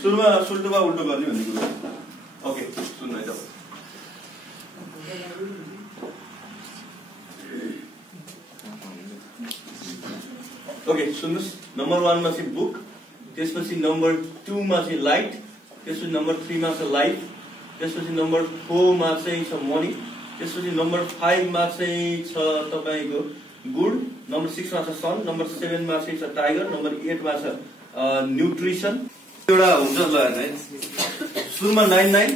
सुरुमा सुल्टोमा उल्टो गर्ने भन्ने कुरा। ओके सुन्नु है त। ओके सुन्नुस्, नम्बर 1 मा चाहिँ बुक, त्यसपछि नम्बर 2 मा चाहिँ लाइट, त्यसपछि नम्बर 3 मा चाहिँ लाइफ, त्यसपछि नम्बर 4 मा चाहिँ छ मनी, त्यसपछि नम्बर 5 मा चाहिँ छ तपाईको गुड, नम्बर 6 मा छ सन, नम्बर 7 मा चाहिँ छ टाइगर, नम्बर 8 मा छ न्यूट्रिसन। एउटा हुन्छ ल है, सुरुमा 99,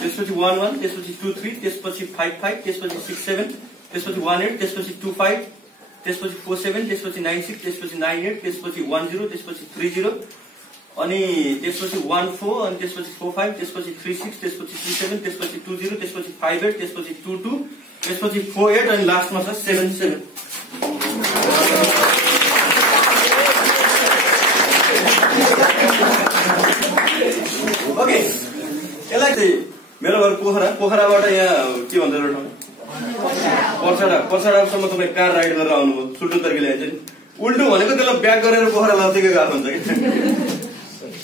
त्यसपछि 11, त्यसपछि 23, त्यसपछि 55, त्यसपछि 67, त्यसपछि 18, त्यसपछि 25, त्यसपछि 47, त्यसपछि 96, त्यसपछि 98, त्यसपछि 10, त्यसपछि 30, अनि त्यसपछि 14, अनि त्यसपछि 45, त्यसपछि 36, त्यसपछि 37, त्यसपछि 20, त्यसपछि 58, त्यसपछि 22, त्यसपछि 48 अनि लास्टमा छ 77। ओके, यसलाई चाहिँ मेरो घर पोखराबाट यहाँ के भन्छ एउटा पर्साडासम्म तपाईँ कार राइड गरेर आउनुभयो, सुल्टो तरिकाले आइन्छ नि। उल्टो भनेको त्यसलाई ब्याक गरेर पोखरा लग्दैको गाह्रो हुन्छ कि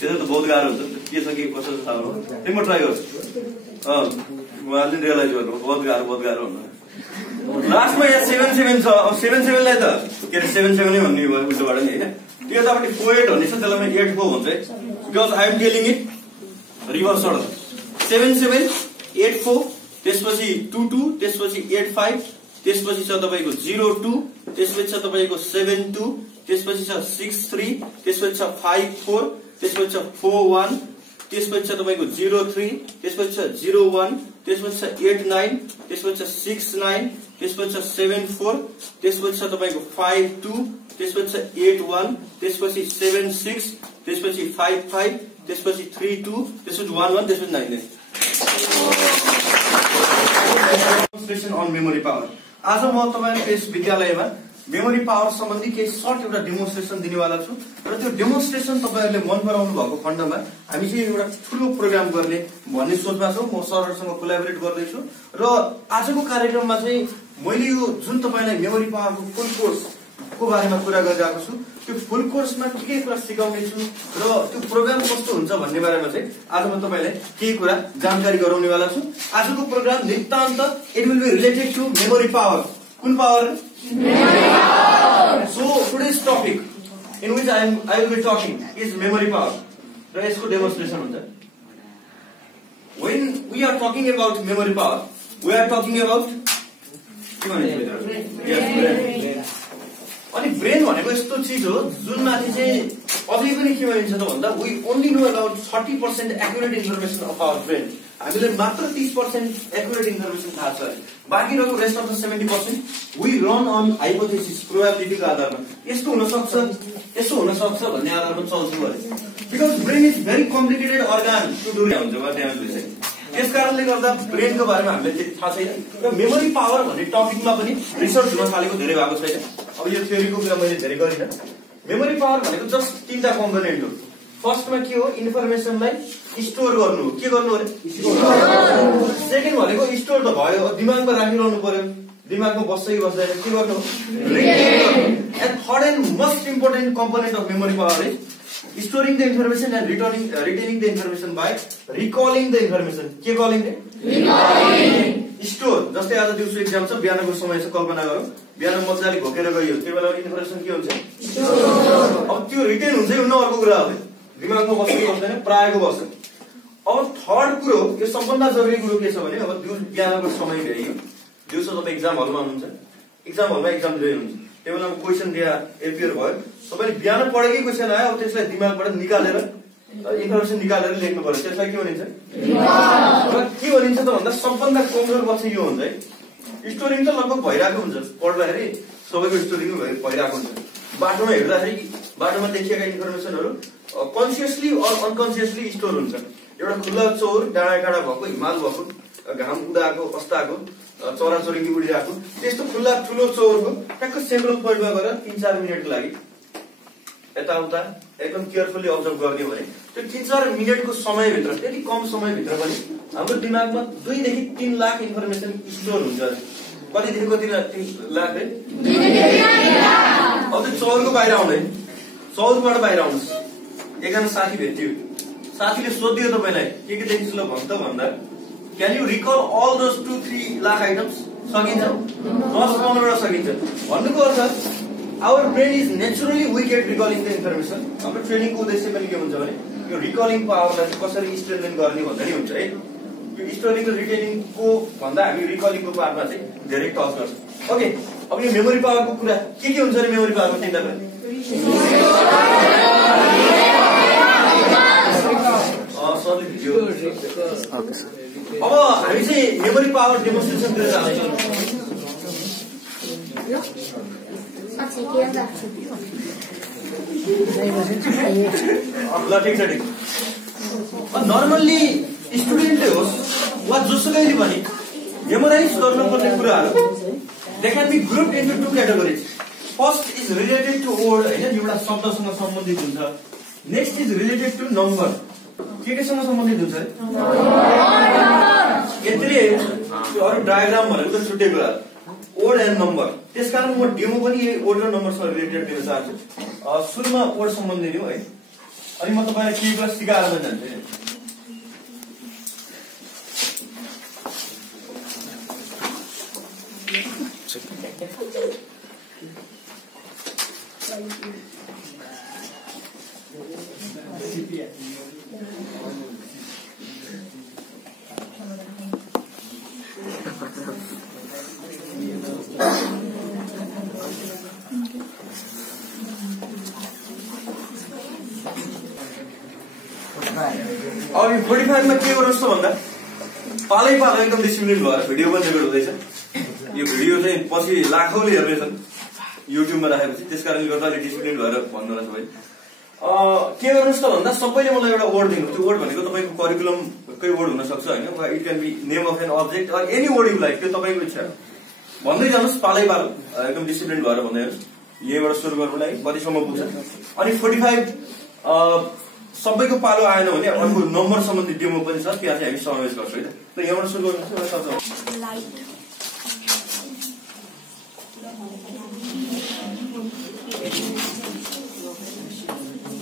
त्यसो त बहुत गाह्रो हुन्छ। के छ के कसो छ थाहा हो, त्यही म ट्राई गर्छु। उहाँले रियलाइज गर्नु बहुत गाह्रो हुन्छ। लास्टमा यहाँ 77 छ। अब 77 लाई त के अरे 77 नै भन्ने भयो उल्टोबाट नि होइन। त्यतापट्टि 48 भन्ने छ, त्यसलाई मैले 84 भन्छ है, because I am telling it reverse order. 77, 84, त्यसपछि 22, त्यसपछि 85, त्यसपछि छ तपाईको 02, त्यसपछि छ तपाईको 72, त्यसपछि छ 63, त्यसपछि छ 54, त्यसपछि छ 41, त्यसपछि छ तपाईको 03, त्यसपछि छ 01, त्यसपछि छ 89, त्यसपछि छ 69, त्यसपछि छ 74, त्यसपछि छ तपाईको 52, त्यसपछि छ 81, त्यसपछि 76, त्यसपछि 55, त्यसपछि 32, त्यसपछि 11, त्यसपछि 99। Demonstration on memory power. आज म तपाईहरुको यस विद्यालयमा मेमोरी पावर सम्बन्धी केही सर्ट एउटा डेमोन्स्ट्रेसन दिनेवाला छु र त्यो डेमोन्स्ट्रेसन तपाईहरुले मन पराउनु भएको खण्डमा हामी चाहिँ एउटा ठूलो प्रोग्राम गर्ने भन्ने सोचमा छौं। म सरहरुसँग कोल्याबोरेट गर्दै छु र आजको कार्यक्रममा चाहिँ मैले यो जुन तपाईलाई मेमोरी पावरको फुल कोर्सको बारेमा कुरा गरिरहेको छु, त्यो फुल कोर्समा के कुरा सिकाउने छु र त्यो प्रोग्राम कस्तो हुन्छ भन्ने बारेमा चाहिँ आज म तपाईलाई केही कुरा जानकारी गराउनेवाला छु। आजको प्रोग्राम नितान्त it will be related to memory power. कुन power? Memory power. So today's topic in which I will be talking is memory power. र यसको डेमोन्स्ट्रेसन हुन्छ। When we are talking about memory power, we are talking about के भनिन्छ? Yes, brain. अनि brain भनेको यस्तो चीज हो जुन माथि चाहिँ अझै पनि के भनिन्छ त भन्दा we only know about 30% accurate information of our brain. हामीले मात्र 30% एक्युरेट इन्फर्मेसन थाहा छ। बाँकी रहेको rest of the 70% we run on hypothesis, प्रोबेबिलिटीको आधारमा यस्तो हुन सक्छ भन्ने आधारमा चल्छ गरे। Because brain is very complicated organ to do हुन्छ त्यसकारणले गर्दा ब्रेनको बारेमा हामीले त्यति थाहा छैन र मेमोरी पावर भन्ने टपिकमा पनि रिसर्च हुन थालेको धेरै भएको छैन। अब यो थ्योरीको कुरा मैले धेरै गरिन। मेमोरी पावर भनेको जस्ट 3टा कम्पोनेन्ट हो। फर्स्टमा के हो? इन्फर्मेसनलाई स्टोर गर्नु हो। के गर्नु अरे? सेकेन्ड भनेको स्टोर त भयो, दिमागमा राखिरहनु पर्यो, दिमागमा बस्छ कि बस्दैन, के गर्नु हो? And third and most important component of memory power is storing the information and retaining the information by recalling the information. के कलिङ? स्टोर। जस्तै आज दिउँसो एक्जाम छ, बिहानको समय छ, कल्पना गरौँ बिहान मजाले घोकेर गयो, त्यो बेला इन्फर्मेसन के हुन्छ? अब त्यो रिटेन हुन्छ कि हुन्न अर्को कुरा हो। दिमागमा बस्छ कि बस्दैन? प्रायको बस्छ। अब थर्ड कुरो, यो सबभन्दा जरुरी कुरो के छ भने अब बिहानको समय भ्याइयो, दिउँसो तपाईँ एक्जाम हलमा हुनुहुन्छ, एक्जाम हलमा एक्जाम दिँदै हुनुहुन्छ, त्यो बेलामा क्वेसन एपियर भयो, तपाईँले बिहान पढेकै क्वेसन आयो, अब त्यसलाई दिमागबाट निकालेर इन्फर्मेसन निकालेर लेख्नु पर्यो। त्यसलाई के भनिन्छ? के भनिन्छ त भन्दा सबभन्दा कमजोर पक्ष यो हुन्छ है। स्टोरिङ त लगभग भइरहेको हुन्छ, पढ्दाखेरि सबैको स्टोरिङ भइरहेको हुन्छ। बाटोमा हिँड्दाखेरि बाटोमा देखिएका इन्फर्मेसनहरू कन्सियसली अर अनकन्सियसली स्टोर हुन्छ। एउटा खुल्ला चौर, डाँडा काँडा भएको, हिमाल भएको, घाम उदाएको, अस्ताएको, चराचुरुङ्गी उडिरहेको, त्यस्तो खुल्ला ठुलो चौरको ट्याक्क सेन्ट्रल पोइन्टमा गएर 3-4 मिनटको लागि यताउता एकदम केयरफुल्ली अब्जर्भ गर्ने भने त्यो 3-4 मिनटको समयभित्र, त्यति कम समयभित्र पनि हाम्रो दिमागमा 2 देखि 3 लाख इन्फर्मेसन स्टोर हुन्छ। कतिदेखि कति लाख? अब त्यो चौरको बाहिर आउँदैन, चौरबाट बाहिर आउनुहोस्। एकजना साथी भेट्यो, साथीले सोधियो तपाईलाई के देखिन्छ ल भन्छ भन्दा can you recall all those 2-3 lakh items सकिन्छ 10-15 वटा सकिन्छ भन्नुको अर्थ our brain is naturally weak at recalling the information हाम्रो ट्रेनिङको उद्देश्य पनि के हुन्छ भने यो रिकलिङ पावरलाई चाहिँ कसरी स्ट्रेन्थन गर्ने भन्दा नि हुन्छ है यो स्टोरिङ र रिटेनिङको भन्दा हामी रिकलिङको पार्टमा चाहिँ धेरै टच गर्छौँ ओके अब यो मेमोरी पावरको कुरा के हुन्छ रे मेमोरी पावरमा तिनीहरुलाई अब हामी चाहिँ मेमोरी पावर डेमोन्स्ट्रेसनतिर जान्छौँ ल ठिक छ ठिक नर्मल्ली स्टुडेन्टले होस् वा जोसुकैले पनि मेमोराइज गर्नुपर्ने कुराहरू they can be grouped into 2 categories first is related to word हैन एउटा शब्दसँग सम्बन्धित हुन्छ next is related to number केसँग सम्बन्धित हुन्छ यतिले अरु डायग्राम भनेको त छुट्टै कुरा वर्ड एन्ड नम्बर त्यसकारण म डेमो पनि यही वर्ड र नम्बरसँग रिलेटेड दिन चाहन्छु सुरुमा वर्ड सम्बन्धी हो है अनि म तपाईलाई केही कुरा सिकाएर पनि जान्छु अब 45 मा के गर्नुस् भन्दा पालै पालो एकदम डिसिप्लिन भएर भिडियो पनि रेकर्ड हुँदैछ यो भिडियो चाहिँ पछि लाखौंले हेर्नेछन् युट्युबमा राखेपछि त्यसकारणले गर्दा अलि डिसिप्लिन भएर भन्नु होला सबै के गर्नुस् त भन्दा सबैले मलाई एउटा वर्ड दिनु त्यो वर्ड भनेको तपाईको करिकुलमकै वर्ड हुन सक्छ हैन वा it can be name of an object or any word you like त्यो तपाईको इच्छा भन्दै जानुस् पालै पालो एकदम डिसिप्लिन भएर भन्दै हेर्नुस् यहीबाट सुरु गर्नुलाई कतिसम्म पुग्छ अनि 45 सबैको पालो आएन भने अर्को नम्बर सम्बन्धी डेमो पनि छ त्यहाँ चाहिँ हामी समावेश गर्छौँ है त यहाँबाट सुरु गर्नुहोस्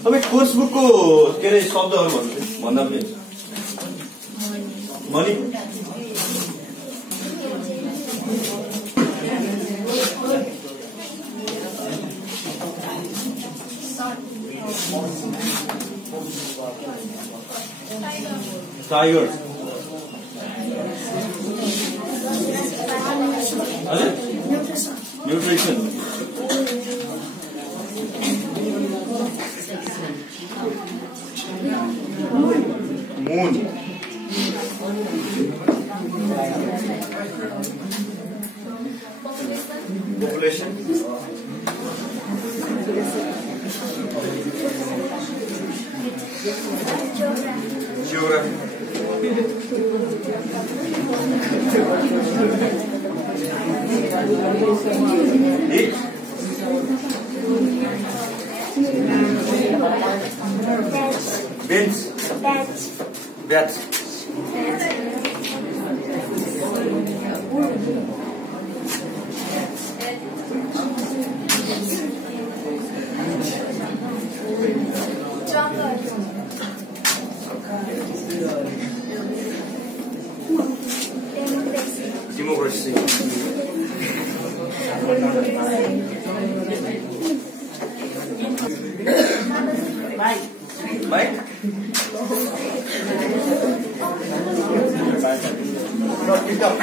तपाईँ कोर्स बुकको के अरे शब्दहरू भन्नुहुन्छ भन्दा पनि money tiger nutrition moon population geography bench bats democracy Mike not TikTok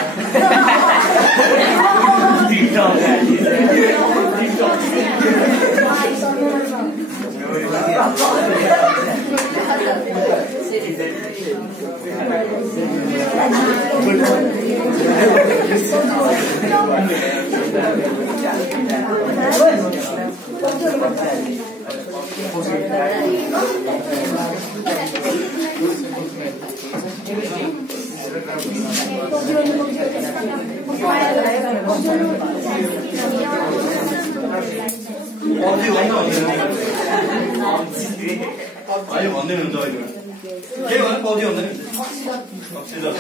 अहिले भन्दै हुनुहुन्छ अहिले के भने पौडी भन्दैन अक्सिजन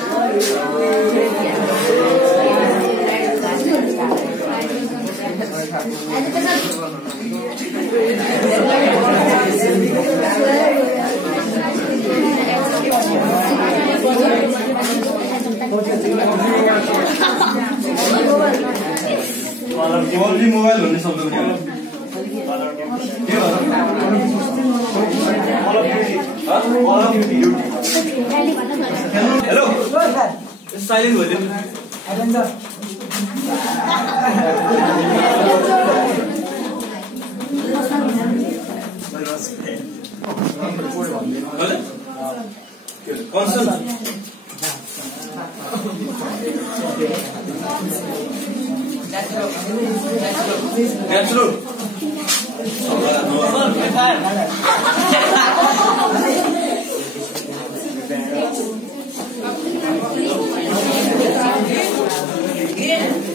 PUBG मोबाइल भन्ने शब्द के हो? हेलो साइलेन्ट भइदिनु Natural.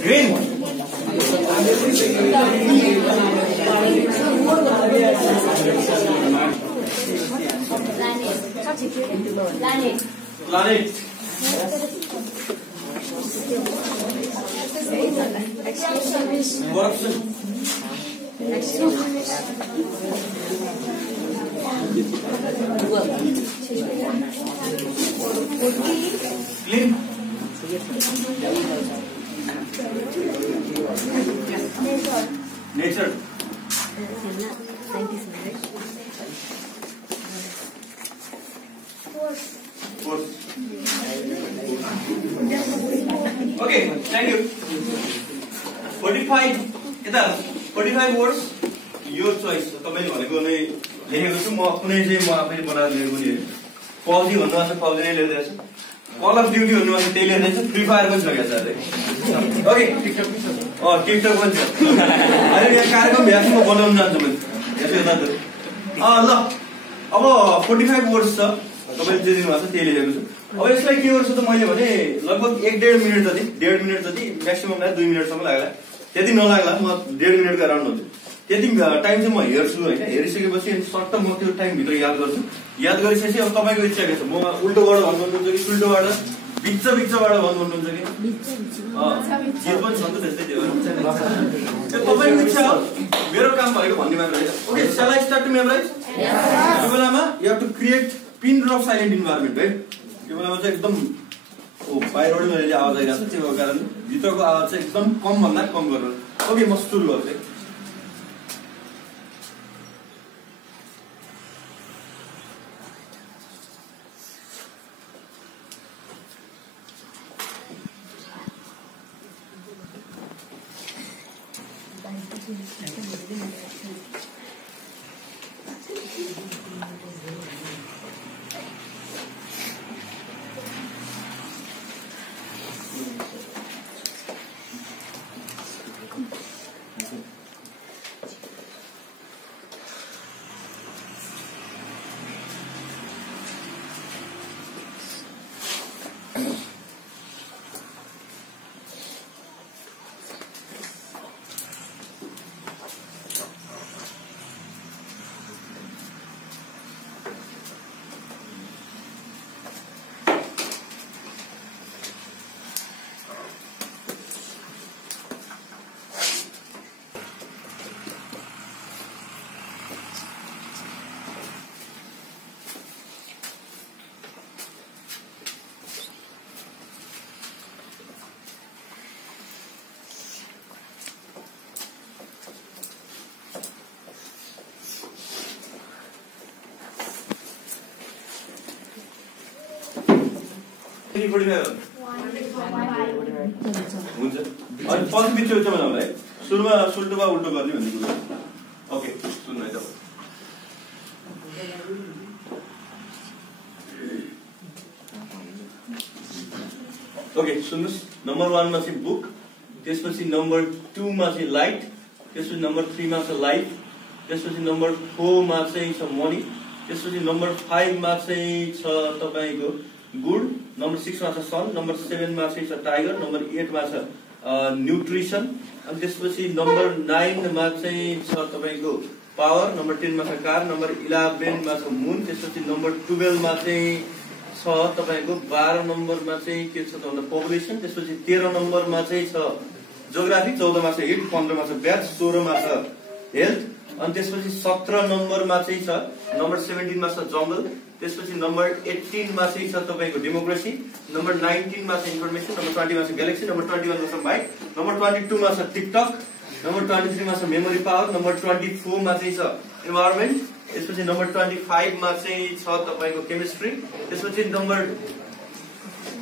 Green. Planet. Corruption. Clean. Nature. Force. Okay, thank you. 45 words your choice. तपाईले भनेको नै लेखेको छु म कुनै चाहिँ म आफैले बनाएर लेखेको नि PUBG भन्नुमा चाहिँ PUBG नै लेख्दै छु Call of Duty भन्नुमा चाहिँ त्यही लेख्दै छु Free Fire पनि लेखेको छ अरे ओके TikTok पनि छ अहिले यहाँ कार्यक्रम भ्यासमा बनाउन जान्छु म यसो यता ल अब 45 वर्ड्स छ तपाईले जे दिनु भएको छ त्यही लेखेको छु अब यसलाई के गर्छु त मैले भने लगभग 1.5 मिनेट जति 1.5 मिनेट जति म्याक्सिमम 2 मिनेटसम्म लाग्ला त्यति नलाग्ला म 1.5 मिनेटको अराउन्ड हुन्छु त्यति टाइम चाहिँ म हेर्छु हैन हेरिसकेपछि सर्ट टर्म म त्यो टाइम भित्र याद गर्छु याद गरिसकेपछि अब तपाईको इच्छा के छ म उल्टोबाट भन्नुहुन्छ कि सुल्टोबाट बिचबाट भन्नुहुन्छ कि गीत पनि छ नि त त्यस्तै त्यो तपाईको इच्छा हो मेरो काम भएको भन्ने मात्र हैन okay shall I start to memorise यो बेलामा you have to create pin drop silent environment है यो बेलामा चाहिँ एकदम बाहिरबाट मैले आवाज आइरहेको छ त्यो कारण भित्रको आवाज चाहिँ एकदम कम भन्दा कम गर्नु ओके म सुरु गर्छु हुन्छ अनि पछि बिचो चाहिँ बनाउला है सुरुमा सुल्टोमा उल्टो गर्ने भन्ने कुरा ओके सुन्नु है त ओके सुन्नुस् नम्बर 1 मा चाहिँ बुक त्यसपछि नम्बर 2 मा चाहिँ लाइट त्यसपछि नम्बर 3 मा छ लाइफ त्यसपछि नम्बर 4 मा चाहिँ छ मनी त्यसपछि नम्बर 5 मा चाहिँ छ तपाईको गुड नम्बर 6 मा छ सन नम्बर 7 मा चाहिँ छ टाइगर नम्बर 8 मा छ न्यूट्रिसन अनि त्यसपछि नम्बर 9 मा चाहिँ छ तपाईको पावर नम्बर 10 मा छ कार नम्बर 11 मा छ मून त्यसपछि नम्बर 12 मा चाहिँ छ तपाईको 12 नम्बर मा चाहिँ के छ त भन्दा पपुलेसन त्यसपछि 13 नम्बर मा चाहिँ छ जियोग्राफी 14 मा छ हिट 15 मा छ ब्याच 16 मा छ हेल्थ अनि त्यसपछि 17 नम्बर मा चाहिँ छ नम्बर 17 मा छ जंगल त्यसपछि नम्बर 18 मा चाहिँ छ तपाईको डेमोक्रेसी नम्बर 19 मा छ इन्फर्मेसन नम्बर 20 मा छ ग्यालेक्सी नम्बर 21 मा छ माइक नम्बर 22 मा छ टिकटक नम्बर 23 मा छ मेमोरी पावर, नम्बर 24 मा चाहिँ छ इन्भाइरोमेन्ट, त्यसपछि नम्बर 25 मा चाहिँ छ तपाईको केमिस्ट्री, त्यसपछि नम्बर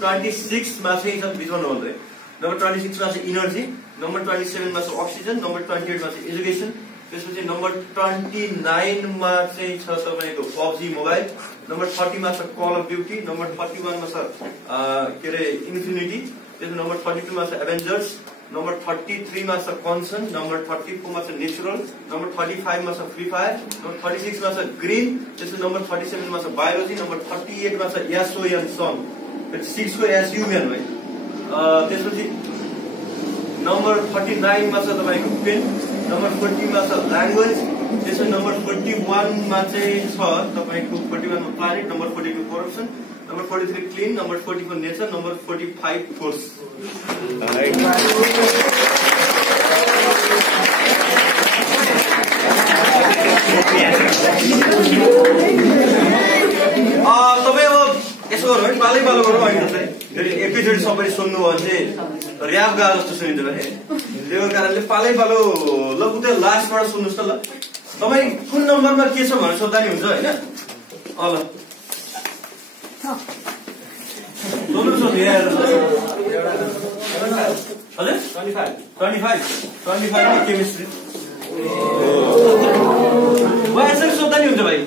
26 मा चाहिँ छ बिजन होल्दै, नम्बर 26 मा चाहिँ इनर्जी, नम्बर 27 मा छ अक्सिजन, नम्बर 28 मा चाहिँ एजुकेसन, त्यसपछि नम्बर 29 मा चाहिँ छ तपाईको PUBG मोबाइल, नम्बर 30 मा छ कल अफ ड्युटी, नम्बर 31 मा छ के रे इन्फिनिटी, त्यसपछि नम्बर 32 मा छ एभेन्जर्स, नम्बर 33 मा छ कन्सन, नम्बर 34 मा छ नेचुरल, नम्बर 35 मा छ फ्री फायर, नम्बर 36 मा छ ग्रीन, त्यसपछि नम्बर 37 मा छ बायोलोजी, नम्बर 38 मा छ एसओएन सन, 6 को एसयुएन है, त्यसपछि नम्बर 39 मा छ तपाईको पेन, नम्बर 40 मा छ ल्याङ्ग्वेज, त्यसपछि नम्बर 41 मा चाहिँ छ तपाईको 41 मा planet, number 42 corruption, number 43 clean, number 44 nature, number 45 force. तपाईँ अब यसो गरौँ है, पालै पालो गरौँ होइन चाहिँ एकैचोटि सबैले सुन्नु भयो भने चाहिँ र्याप गा जस्तो सुनिन्छ भाइ, त्यो कारणले पालै पालो ल उतै लास्टबाट सुन्नुहोस् त ल। तपाईँ कुन नम्बरमा के छ भनेर सोध्दा नि हुन्छ होइन। ल सोध्नुहोस् यार। हजुर 25 मा केमिस्ट्री यसरी सोध्दा नि हुन्छ भाइ।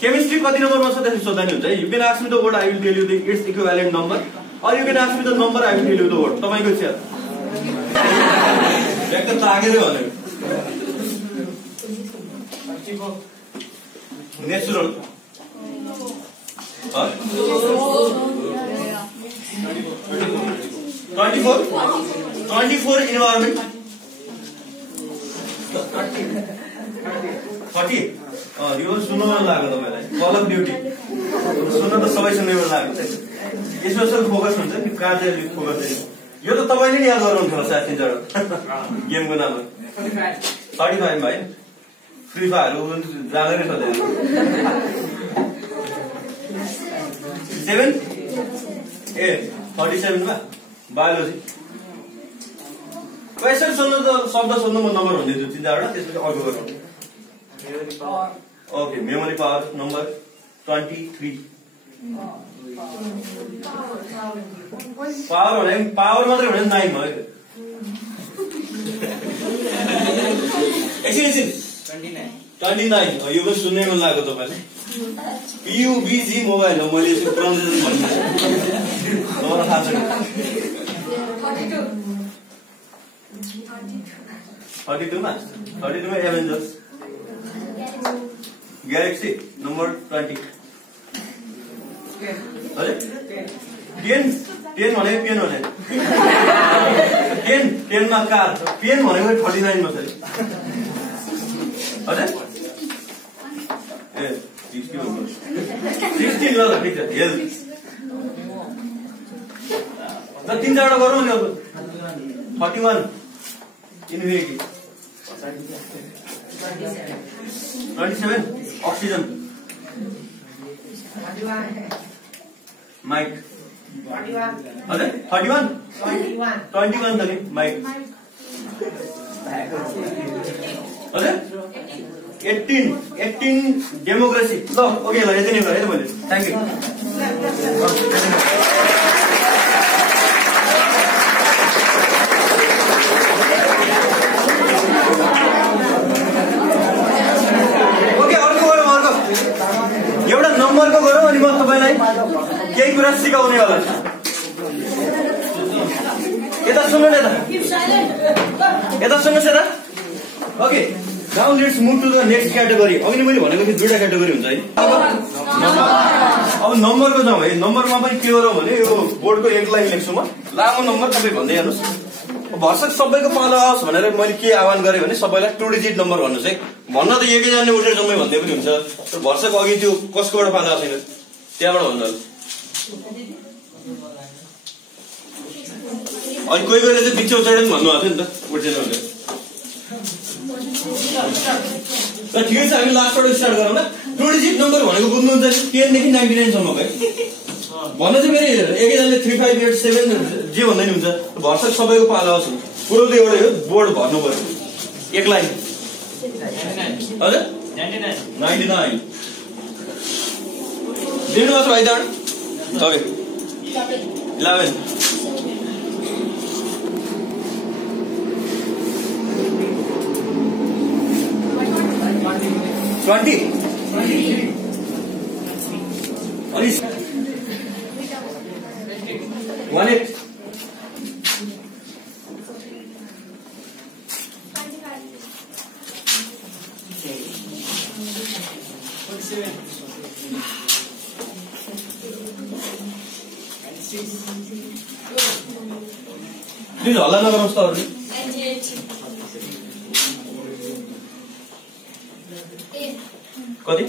केमिस्ट्री कति नम्बरमा छ त्यसरी सोध्दा नि हुन्छ है। You can ask me the word, I will tell you the it's equivalent number, or you can ask me the number, I will tell you the word. तपाईको छ एकदम तागेरै भन्यो। नेचुरल 24 इन्भाइरोमेन्ट 30 यो सुन्नु मन लाग्यो तपाईलाई। कल अफ ड्युटी सुन्न त सबै सुन्नु मन लाग्यो। यसमा सर फोकस हुन्छ कि कहाँ चाहिँ फोकस चाहिँ यो त तपाईँले नि याद गर्नुहुन्छ होला सायद 3-4 गेमको नाममा। 35 मा है फ्री फायर जाँदैन सधैँ। 7 ए 47 मा बायोलोजी। क्वेसन सुन्नु त शब्द सुन्नु म नम्बर भन्दिन्छु 3-4वटा, त्यसपछि अर्को गरौँ। Okay memory power number 23। Power भने पावर मात्रै भने 9 भयो। एकछिन 29 यो पनि सुन्नै मन लाग्यो तपाईँले। PUBG मोबाइल हो, मैले यसको प्रोनाउन्सिएसन भनिदिन्छु मलाई थाहा छैन। 32 मा एभेन्जर्स ग्यालेक्सी नम्बर 20। हजुर 10 भने पेन भने 10 मा कार, पेन भनेको 39 मा छ। हजुर ए 16 ल ठिक छ। हेल्थ ल 3-4वटा गरौँ नि अब। 31 इन्फिनिटी, 27 अक्सिजन, माइक। हजुर 31 21 त नि माइक। हजुर 18 डेमोक्रेसी। ल ओके ल यति नै भयो है मैले। Thank you. एउटा नम्बरको गरौँ अनि म तपाईँलाई केही कुरा सिकाउने होला। यता सुन्नु न, यता सुन्नुहोस् यता। Okay now let's move to the next category. अघि नै मैले भनेको थिएँ 2टा क्याटेगोरी हुन्छ है। अब नम्बरको जाउँ है। नम्बरमा पनि के गरौँ भने यो बोर्डको एक लाइन लेख्छु म, लामो नम्बर तपाईँ भन्दै जानुहोस्। भर्सक सबैको पालो आओस् भनेर मैले के आह्वान गरेँ भने सबैलाई 2 डिजिट नम्बर भन्नुहोस् है। भन्न त एकैजनाले उठेर जम्मै भन्दै पनि हुन्छ, तर भर्सक अघि त्यो कसकोबाट पालो छैन त्यहाँबाट भन्नु। अनि कोही कोहीले चाहिँ बिच उचाडेर पनि भन्नुभएको थियो नि त उठेन भनेर। ल ठिकै छ, हामी लास्टबाट स्टार्ट गरौँ न। 2 डिजिट नम्बर भनेको बुझ्नुहुन्छ 10 देखि 99 सम्मको है। भन्न चाहिँ फेरि एकैजनाले 3, 5, 8, 7 जे भन्दै नि हुन्छ। भर्सक सबैको पालो आओस् कुरो त एउटै हो, बोर्ड भर्नु पर्यो। एक लाइन हजुर 99 दिनुभएको छ भाइ त ओके 11 20 अनि 18 प्लिज हल्ला नगर्नुहोस् त अरूले कति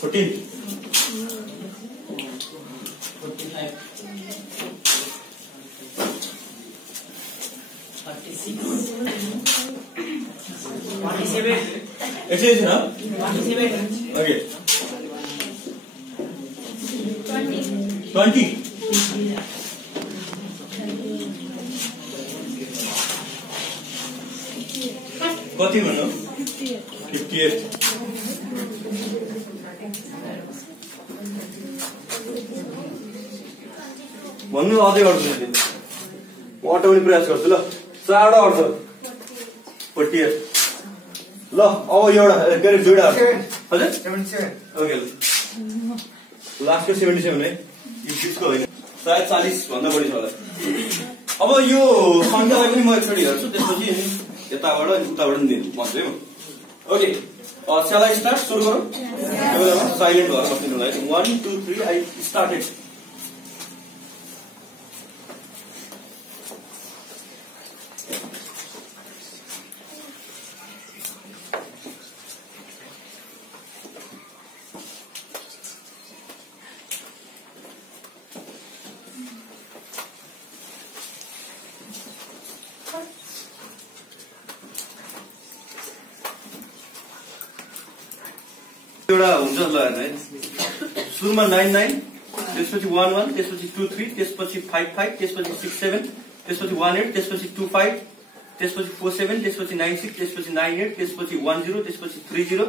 14 Exercise, huh? Okay. 20. कति भन्नु 58 भन्नु अझै गर्छु नि म अटाउने प्रयास गर्छु ल चारवटा गर्छु 48 ल अब एउटा के अरे दुईटा हजुर 77 ओके लास्टको 77 है यो 6 को होइन सायद 40 भन्दा बढी छ होला अब यो संख्यालाई पनि म एकचोटि हेर्छु त्यसपछि यताबाट अनि उताबाट नि दिन्छु भन्छु है म ओके shall I start सुरु गरौँ साइलेन्ट भएर बस्नुलाई 1 2 3 I started एउटा हुन्छ ल हेर्नु है सुरुमा 99 त्यसपछि 11 त्यसपछि 23 त्यसपछि 55 त्यसपछि 67 त्यसपछि 18 त्यसपछि 25 त्यसपछि 47 त्यसपछि 96 त्यसपछि 98 त्यसपछि 10 त्यसपछि 30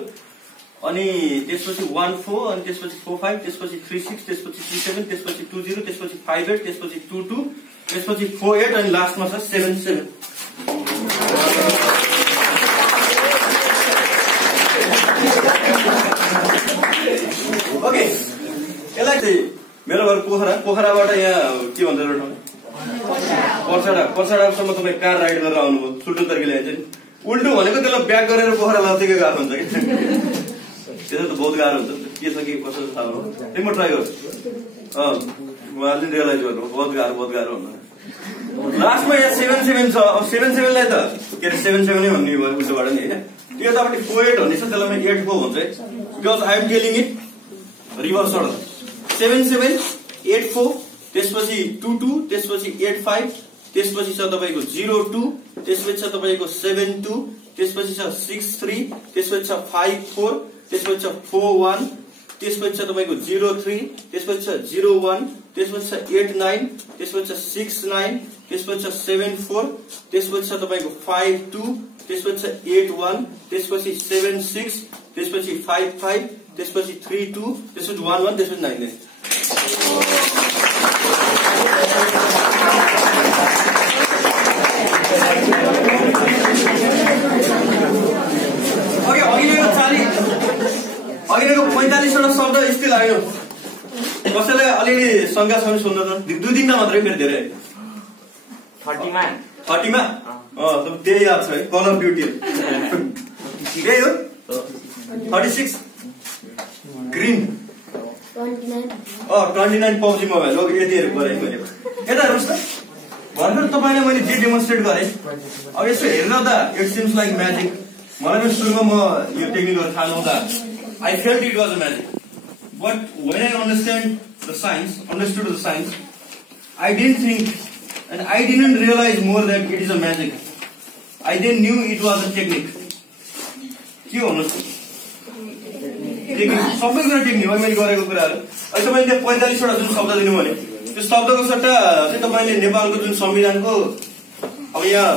अनि त्यसपछि 14 अनि त्यसपछि 45 त्यसपछि 36 त्यसपछि 37 त्यसपछि 20 त्यसपछि 58 त्यसपछि 22 त्यसपछि 48 अनि लास्टमा छ 77 ओके यसलाई चाहिँ मेरो घर पोखराबाट यहाँ के भन्छ पर्साडासम्म तपाईँ कार राइड गरेर आउनुभयो छुट्टो तरिकाले ल्याइन्छ नि उल्टो भनेको त्यसलाई ब्याक गरेर पोखरा लाउँदैकै गाह्रो हुन्छ कि त्यसो त बहुत गाह्रो हुन्छ के छ कि कसो थाहा हो त्यही म ट्राई गर्छु उहाँले रियलाइज गर्नु बहुत गाह्रो हुन्छ लास्टमा यहाँ 77 छ अब 77 लाई त के अरे 77 नै भन्ने भयो उल्टोबाट नि होइन त्यो यतापट्टि 48 भन्ने छ त्यसलाई म 84 भन्छ है because I am telling it reverse order 77 84 त्यसपछि 22 त्यसपछि 85 त्यसपछि छ तपाईको 02 त्यसपछि छ तपाईको 72 त्यसपछि छ 63 त्यसपछि छ 54 त्यसपछि छ 41 त्यसपछि छ तपाईको 03 त्यसपछि छ 01 त्यसपछि छ 89 त्यसपछि छ 69 त्यसपछि छ 74 त्यसपछि छ तपाईको 52 त्यसपछि छ 81 त्यसपछि 76 त्यसपछि 55 त्यसपछि 32 त्यसपछि 11 त्यसपछि 99 अघिको 45 वटा शब्द स्टिल आएन कसैले अलिअलि शंका छ भने सुन्नु दुई दिनमा मात्रै फेरि धेरै 30 मा त्यही याद छ है कल अफ ड्युटी त्यही हो 36 ग्रीन 29 पब्जी मोबाइल हो यतिहरू गरेँ मैले यता हेर्नुहोस् त भर्खर तपाईँलाई मैले जे डेमोन्स्ट्रेट गरेँ अब यसो हेर्दा त इट सिम्स लाइक म्याजिक मलाई पनि सुरुमा म यो टेक्निकहरू थाहा नहुँदा I felt it was a magic, but when I understood the science, I didn't think and I didn't realize more that it is a magic. I then knew it was a technique. के भन्नुहोस् technique सबै कुरा technique हो मैले गरेको कुराहरू। अहिले तपाईँले 45 वटा जुन शब्द दिनु भने त्यो शब्दको सट्टा चाहिँ तपाईँले नेपालको जुन संविधानको अब यहाँ